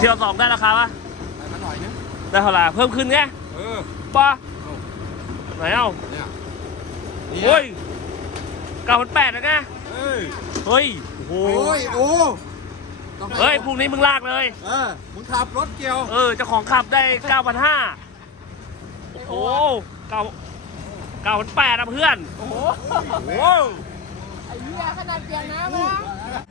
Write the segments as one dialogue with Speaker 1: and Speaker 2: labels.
Speaker 1: เที่ยวสองได้ราคาปะ
Speaker 2: ไปมาหน่อยนึง
Speaker 1: ได้เท่าไหร่เพิ่มขึ้นไง
Speaker 2: เออ
Speaker 1: ปะไหนเอ้า
Speaker 2: เนี่ยเนี่ย
Speaker 1: โอ้ยเก้าพันแปดนะไง
Speaker 2: เอ้ย
Speaker 1: เฮ้ยโอ้โห
Speaker 2: โอ้ยโอ้ต้องให้
Speaker 1: เฮ้ยพรุ่งนี้มึงลากเลย
Speaker 2: เออมึงขับรถเกี่ยว
Speaker 1: เออเจ้าของขับได้เก้าพันห้าโอ้โหเก้าเก้าพันแปดนะเพื่อน
Speaker 3: โอ้โห
Speaker 1: โอ้โห
Speaker 3: ไอ้เหี้ยขนาดเปียกน้ำนะ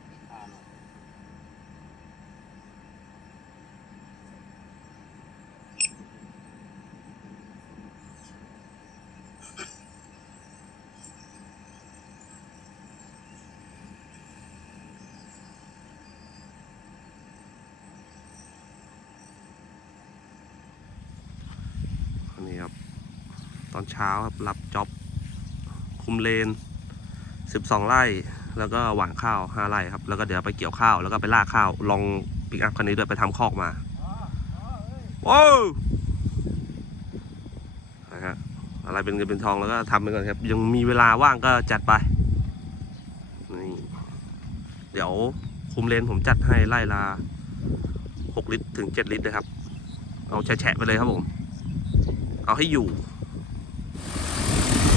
Speaker 1: ตอนเช้าครับรับจ็อบคุมเลนสิบสองไร่ แล้วก็หว่านข้าวห้าไร่ครับ แล้วก็เดี๋ยวไปเกี่ยวข้าว แล้วก็ไปลากข้าว ลองปิกอัพคันนี้ด้วยไปทำคอกมาว้าวนะฮะอะไรเป็นเงินเป็นทองแล้วก็ทำไปก่อนครับ ยังมีเวลาว่างก็จัดไป นี่ เดี๋ยวคุมเลนผมจัดให้ไล่ละหกลิตรถึงเจ็ดลิตรเลยครับ เอาแฉะไปเลยครับผม เอาให้อยู่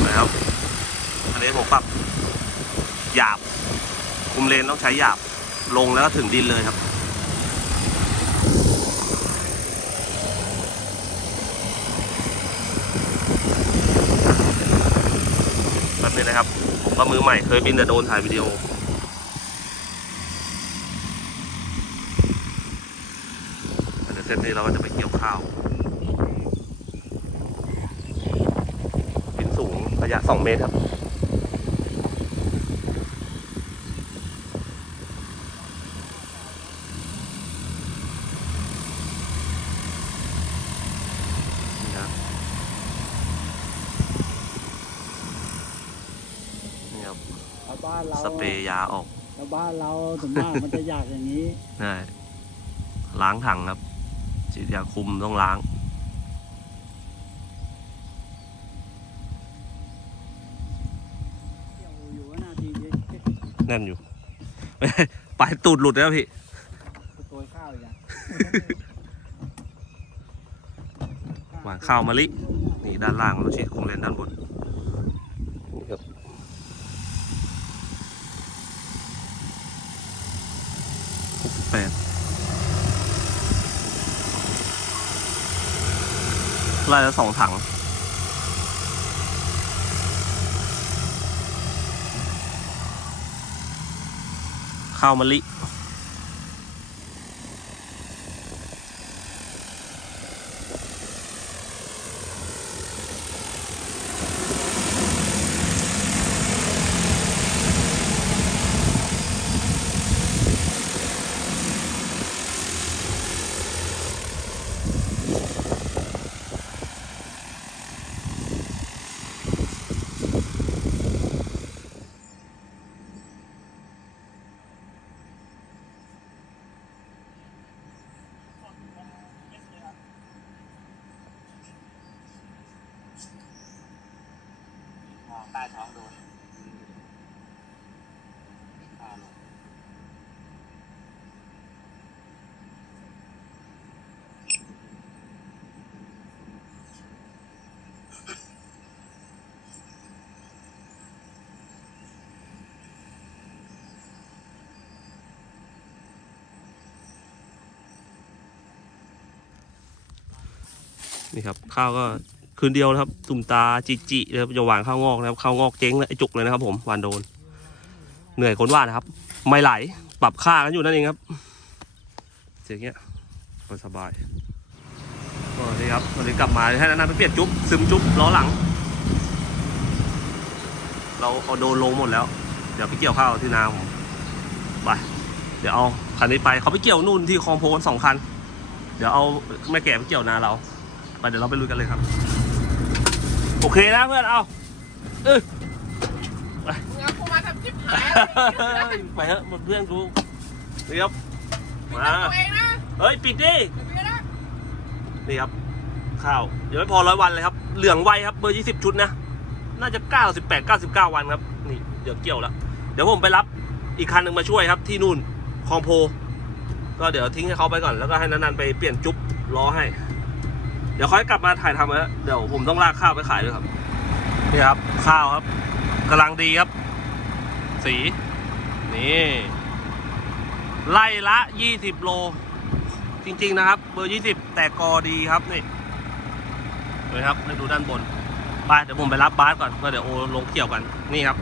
Speaker 1: นะครับ อันนี้ผมปรับหยาบ คุมเลนต้องใช้หยาบ ลงแล้วก็ถึงดินเลยครับ แบบนี้นะครับ ผมก็มือใหม่เคยบินแต่โดนถ่ายวิดีโอเดี๋ยวเสร็จนี้เราก็จะไปเกี่ยวข้าว บินสูงระ ยะ 2 เมตรครับนี่ครับนี่ครับ
Speaker 4: ชาวบ้านเรา
Speaker 1: สเปรย์ยาออก
Speaker 4: ชาวบ้านเราส่วนมากมันจะอยากอย่างนี้
Speaker 1: ใช่ล้างถังครับฉีดยาคุมต้องล้าง
Speaker 4: เกี่ยวอยู่ว่านาทีนี้
Speaker 1: แน่นอยู่ ปลายตูดหลุดแล้วพี่
Speaker 4: โกยข้าวอีกอะ
Speaker 1: หวานข้าวมะลิ นี่ด้านล่างเราฉีดคุมเลนด้านบนนี่ครับหกสิบแปดไล่แล้วสองถัง ข้าวมะลิ
Speaker 3: ใต้ท้องโดน
Speaker 1: นี่ครับ ข้าวก็ คืนเดียวนะครับ ตุ่มตาจิจินะครับจะหวานข้าวงอกนะครับข้าวงอกเจ๊งแล้วไอจุกเลยนะครับ ผมหวานโดน เหนื่อยคนหวานนะครับ ไม่ไหลปรับค่ากันอยู่นั่นเองครับเสียงเงี้ยสบายก็นี่ครับวันนี้กลับมาให้นันไปเปลี่ยนจุ๊บซึมจุ๊บล้อหลัง เราเอาโดนลงหมดแล้ว เดี๋ยวไปเกี่ยวข้าวที่นาผมไปเดี๋ยวเอาคันนี้ไปเขาไปเกี่ยวนู่นที่คลองโพนสองคัน เดี๋ยวเอาแม่แก่ไปเกี่ยวนาเรา ไปเดี๋ยวเราไปลุยกันเลยครับ โอเคนะเพื่อนเอาเออ
Speaker 3: มึงเอากูมาทำจิ๊บหาย
Speaker 1: ไปเถอะเพื่อนกูเดี๋ยว
Speaker 3: ปิด
Speaker 1: มา
Speaker 3: ตัวเองนะ
Speaker 1: เฮ้ยปิดดิ
Speaker 3: ปิดนะ
Speaker 1: นี่ครับข้าว เดี๋ยวไม่พอร้อยวันเลยครับ เหลืองไวครับเบอร์ยี่สิบชุดนะ น่าจะเก้าสิบแปดเก้าสิบเก้าวันครับ นี่เดี๋ยวเกี่ยวแล้ว เดี๋ยวผมไปรับอีกคันหนึ่งมาช่วยครับที่นู่นคลองโพ ก็เดี๋ยวทิ้งให้เขาไปก่อนแล้วก็ให้นันนันไปเปลี่ยนจุ๊บล้อให้ เดี๋ยวค่อยกลับมาถ่ายทำแล้วเดี๋ยวผมต้องลากข้าวไปขายด้วยครับนี่ครับ ข้าวครับกำลังดีครับ สี นี่ ไล่ละ20โล จริง ๆ นะครับ เบอร์20แต่กอดีครับนี่เลยครับให้ดูด้านบนไปเดี๋ยวผมไปรับบาสก่อนก็เดี๋ยวโอลงเกี่ยวกันนี่ครับ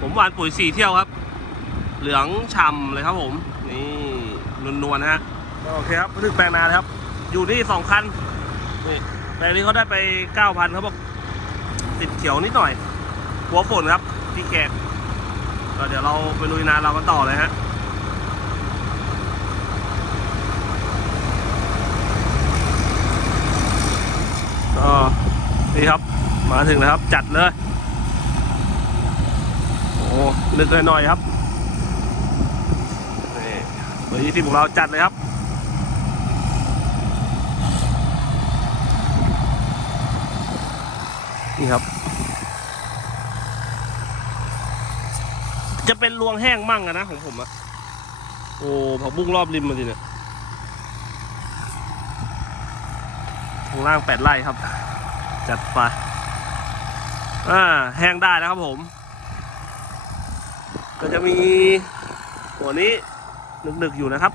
Speaker 1: ผมหวานปุ๋ยสีเที่ยวครับ เหลืองฉ่ำเลยครับผม นี่นวลๆนะฮะโอเคครับถึงแปลงนาแล้วครับ อยู่นี่สองคัน นี่แปลงนี้เขาได้ไปเก้าพันเขาบอกติดเขียวนิดหน่อย หัวฝนครับ พี่แขกก็เดี๋ยวเราไปลุยนาเรากันต่อเลยฮะก็นี่ครับ มาถึงแล้วครับ จัดเลย โอ้นึกหน่อยๆครับนี่เบอร์ยี่สิบของเราจัดเลยครับ นี่ครับ จะเป็นรวงแห้งมั่งอะนะของผมอะโอ้ผักบุ้งรอบริมมาสิเนี่ยข้างล่างแปดไร่ครับ จัดไปอ่าแห้งได้แล้วครับผม ก็จะมีหัวนี้หนึกๆอยู่นะครับ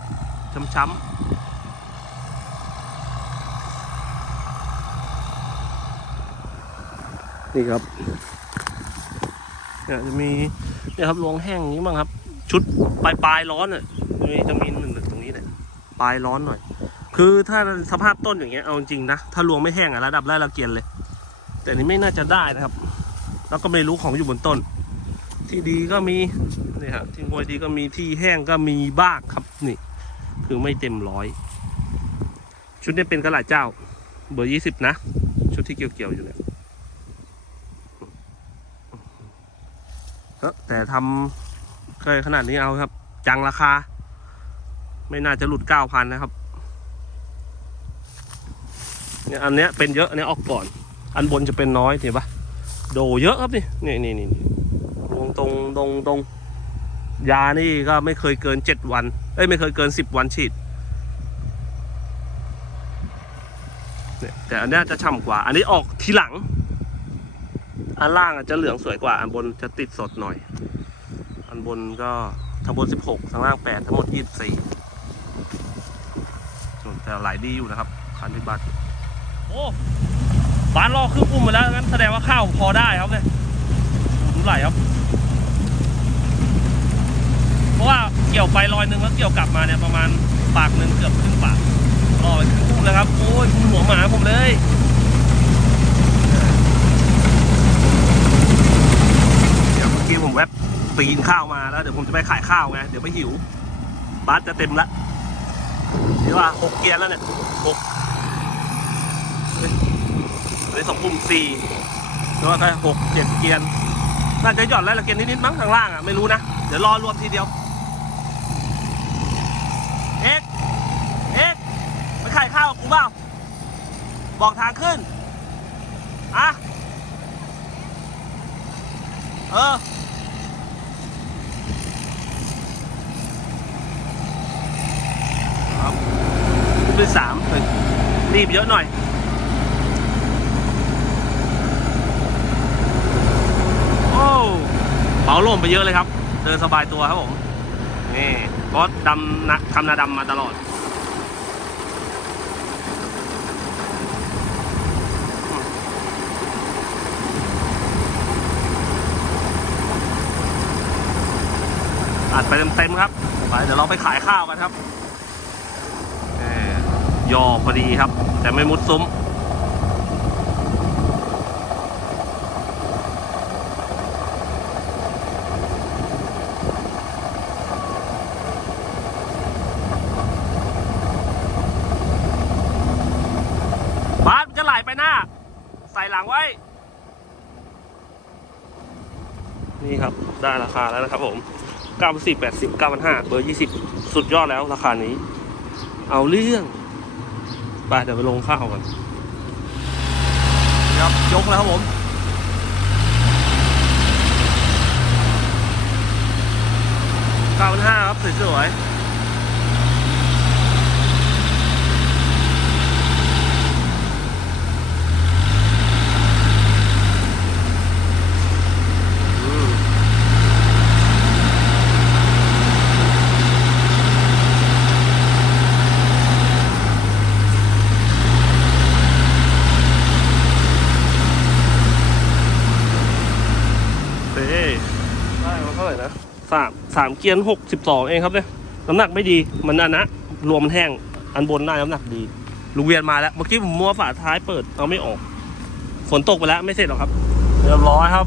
Speaker 1: ช้ำๆ นี่ครับเนี่ยจะมีเนี่ยครับรวงแห้งนี้บ้างครับ ชุดปลายปลายร้อนอะจะมีจะมีหนึกๆตรงนี้เนี่ยปลายร้อนหน่อย คือถ้าสภาพต้นอย่างเงี้ยเอาจริงนะถ้ารวงไม่แห้งอะระดับไร่ละเกียนเลย แต่นี่ไม่น่าจะได้นะครับ แล้วก็ไม่รู้ของอยู่บนต้น ที่ดีก็มีนี่ครับที่มวยดีก็มีที่แห้งก็มีบ้างครับนี่ คือไม่เต็มร้อย ชุดนี้เป็นกระหล่เจ้า เบอร์ยี่สิบนะ ชุดที่เกี่ยวๆอยู่เนี่ยเอ้อ แต่ทำเคยขนาดนี้เอาครับ จังราคา ไม่น่าจะหลุดเก้าพันนะครับเนี่ยอันเนี้ยเป็นเยอะอันนี้ออกก่อน อันบนจะเป็นน้อยเห็นปะโดเยอะครับนี่นี่นี่นี่ตรงตรงตรงตรงยานี่ก็ไม่เคยเกินเจ็ดวัน เอ้ยไม่เคยเกินสิบวันฉีดเนี่ยแต่อันเนี้ยจะฉ่ำกว่า อันนี้ออกทีหลัง อันล่างจะเหลืองสวยกว่า อันบนจะติดสดหน่อย อันบนก็ทั้งบนสิบหกทั้งล่างแปดทั้งหมดยี่สิบสี่แต่หลายดีอยู่นะครับ คันที่บัตรโอ้บานรอครึ่งอุ้มมาแล้วงั้นแสดงว่าข้าวพอได้ครับเนี่ยดูไหลครับ เพราะว่าเกี่ยวไปลอยหนึ่งแล้วเกี่ยวกลับมาเนี่ยประมาณปากหนึ่งเกือบครึ่งปากรอไปครึ่งอุ้มแล้วครับ โอ้ยคุณหัวหมาผมเลย เดี๋ยวเมื่อกี้ผมแปกินข้าวมาแล้วเดี๋ยวผมจะไปขายข้าวไงเดี๋ยวไปหิวบาสจะเต็มละเดี๋ยวว่าหกเกียร์แล้วเนี่ยหกอันนี้สองปุ่มสี่แล้วก็หกเจ็ดเกียร์น่าจะหย่อนแล้วละเกียร์นิดๆมั้งข้างล่างอะไม่รู้นะเดี๋ยวรอรวมทีเดียวเอ็กเอ็กไปขายข้าวกับกูเปล่าบอกทางขึ้นอะเออ ครับเป็นสามเฮ้ย รีบเยอะหน่อยโอ้เบาล่มไปเยอะเลยครับ เดินสบายตัวครับผมนี่เพราะดำนะทำนาดำมาตลอดอัดไปเต็มๆครับไปเดี๋ยวเราไปขายข้าวกันครับ ย่อพอดีครับ แต่ไม่มุดซุ้ม บาสมันจะไหลไปหน้า ใส่หลังไว้ นี่ครับ ได้ราคาแล้วนะครับผม94 80 95เบอร์ 20 สุดยอดแล้วราคานี้ เอาเรื่อง ไปเดี๋ยวไปลงข้าวก่อนครับยกแล้วครับผมเก้าพันห้าครับสวยๆ สามสามเกียร์หกสิบสองเองครับเนี่ยน้ำหนักไม่ดีมันอันนะรวมมันแห้งอันบนได้น้ำหนักดีลุงเวียนมาแล้วเมื่อกี้ผมมัวฝาท้ายเปิดเอาไม่ออก ฝนตกไปแล้วไม่เสร็จหรอกครับเรียบร้อยครับ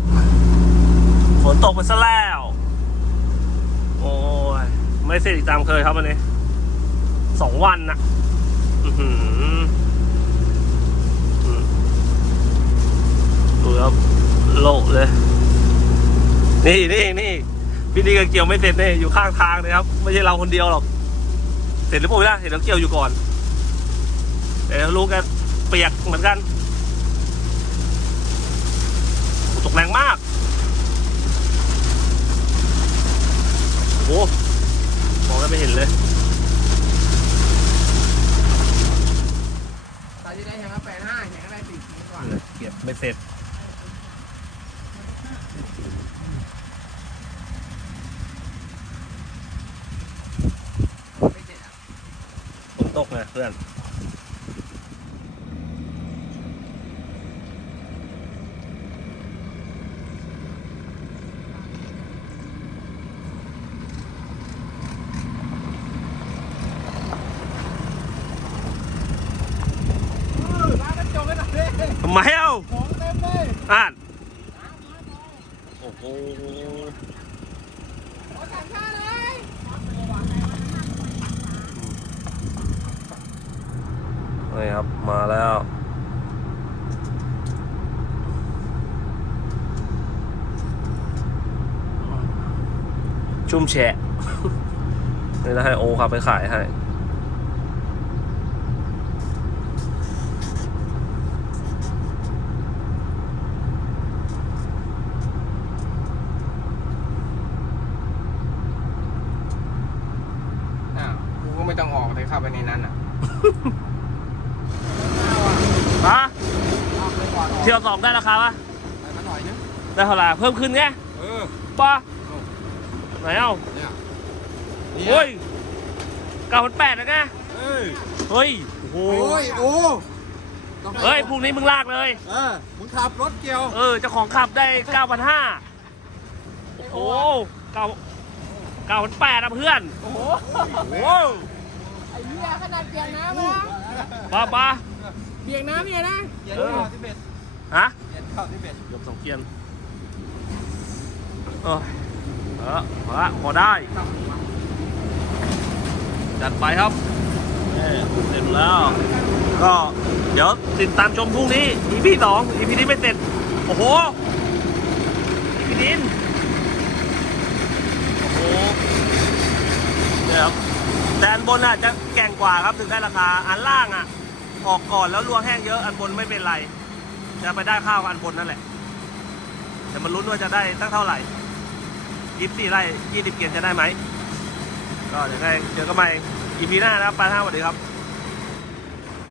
Speaker 1: ฝนตกไปซะแล้ว โอ้ยไม่เสร็จอีกตามเคยครับวันนี้สองวันนะอื้อหืออืมดูครับโละเลย นี่นี่นี่ พี่นี่ก็เกี่ยวไม่เสร็จนี่อยู่ข้างทางเลยครับ ไม่ใช่เราคนเดียวหรอก เสร็จหรือเปล่าไม่ได้เห็นเราเกี่ยวอยู่ก่อนแต่รู้กันเปียกเหมือนกันโอ้ตกแรงมากโอ้โหมองกันไม่เห็นเลย
Speaker 3: ตอนที่ได้แข่งละแปดห้าแข่งอะไรสี่ทีก่อน
Speaker 1: เก็บไม่เสร็จ
Speaker 3: ไม่เจ็ดอะ
Speaker 1: ฝนตกไงเพื่อน
Speaker 3: ร้านกระจกกันหน่อยดิ
Speaker 1: ทำไมเอ้า
Speaker 3: ของเต็มเลย
Speaker 1: อ่านโอ้โห
Speaker 3: ขอสั่งข้าเลย
Speaker 1: นี่ครับ มาแล้ว ชุ่มแฉะนี่นะให้โอขับไปขายให้
Speaker 3: อ้าวกูก็ไม่ต้องออกเลยเข้าไปในนั้นอะ
Speaker 1: ฮะ
Speaker 2: เอาไปก่อนออก
Speaker 1: เที่ยวสองได้ราคาปะ
Speaker 2: ไปมาหน่อยนึง
Speaker 1: ได้เท่าไหร่เพิ่มขึ้นไง
Speaker 2: เออ
Speaker 1: ปะ ไหนเอ้า
Speaker 2: เนี่ยเนี่ย
Speaker 1: โอ้ยเก้าพันแปดนะไง
Speaker 2: เอ้ย
Speaker 1: เฮ้ยโอ้โห
Speaker 2: โอ้ยโอ้ต้องให้
Speaker 1: เฮ้ยพรุ่งนี้มึงลากเลย
Speaker 2: เออมึงขับรถเกี่ยว
Speaker 1: เออเจ้าของขับได้เก้าพันห้าโอ้โหเก้าเก้าพันแปดนะเพื่อน
Speaker 3: โอ้โห
Speaker 1: โอ้โห
Speaker 3: ไอ้เหี้ยขนาดเปียกน้ำนะ
Speaker 1: ป้าป้า
Speaker 3: เปียกน้ำเนี่ยนะ
Speaker 2: เย็นข้าวที่เบ็ด
Speaker 1: ฮะ
Speaker 2: เย็นข้าวที่เบ็ด
Speaker 1: เกือบสองเกียนเออเออพอละพอได้ จัดไปครับเอ้เสร็จแล้ว ก็เดี๋ยวติดตามชมพรุ่งนี้ EP สอง EP นี้ไม่เสร็จ โอ้โห EP นิน โอ้โหเนี่ยครับแต่อันบนอะจะแกร่งกว่าครับถึงได้ราคา อันล่างอะ ออกก่อนแล้วรวงแห้งเยอะ อันบนไม่เป็นไร จะไปได้ข้าวอันบนนั่นแหละแต่มันลุ้นว่าจะได้ตั้งเท่าไหร่ ยี่สิบสี่ไร่ยี่สิบเกียนจะได้ไหมก็เดี๋ยวไงเจอกันใหม่ EP หน้านะครับปลาท่าสวัสดีครับ